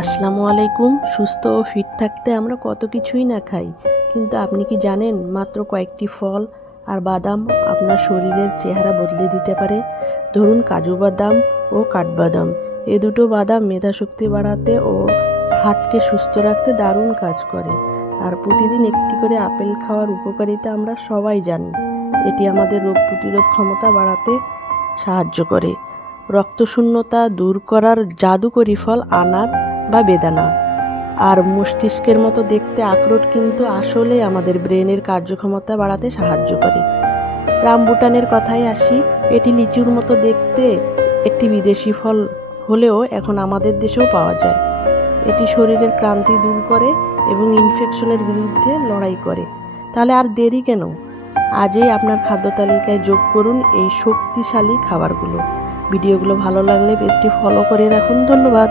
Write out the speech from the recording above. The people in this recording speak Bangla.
আসসালামু আলাইকুম। সুস্থ ও ফিট থাকতে আমরা কত কিছুই না খাই, কিন্তু আপনি কি জানেন মাত্র কয়েকটি ফল আর বাদাম আপনার শরীরের চেহারা বদলে দিতে পারে। ধরুন কাজু বাদাম ও কাঠবাদাম, এই দুটো বাদাম মেধাশক্তি বাড়াতে ও হার্টকে সুস্থ রাখতে দারুণ কাজ করে। আর প্রতিদিন একটি করে আপেল খাওয়ার উপকারিতা আমরা সবাই জানি। এটি আমাদের রোগ প্রতিরোধ ক্ষমতা বাড়াতে সাহায্য করে। রক্তশূন্যতা দূর করার জাদুকরি ফল আনার বা বেদানা। আর মস্তিষ্কের মতো দেখতে আখরোট কিন্তু আসলে আমাদের ব্রেনের কার্যক্ষমতা বাড়াতে সাহায্য করে। রামবুটানের কথায় আসি, এটি লিচুর মতো দেখতে একটি বিদেশি ফল হলেও এখন আমাদের দেশেও পাওয়া যায়। এটি শরীরের ক্লান্তি দূর করে এবং ইনফেকশনের বিরুদ্ধে লড়াই করে। তাহলে আর দেরি কেন, আজই আপনার খাদ্য তালিকায় যোগ করুন এই শক্তিশালী খাবারগুলো। ভিডিওগুলো ভালো লাগলে পেজটি ফলো করে রাখুন। ধন্যবাদ।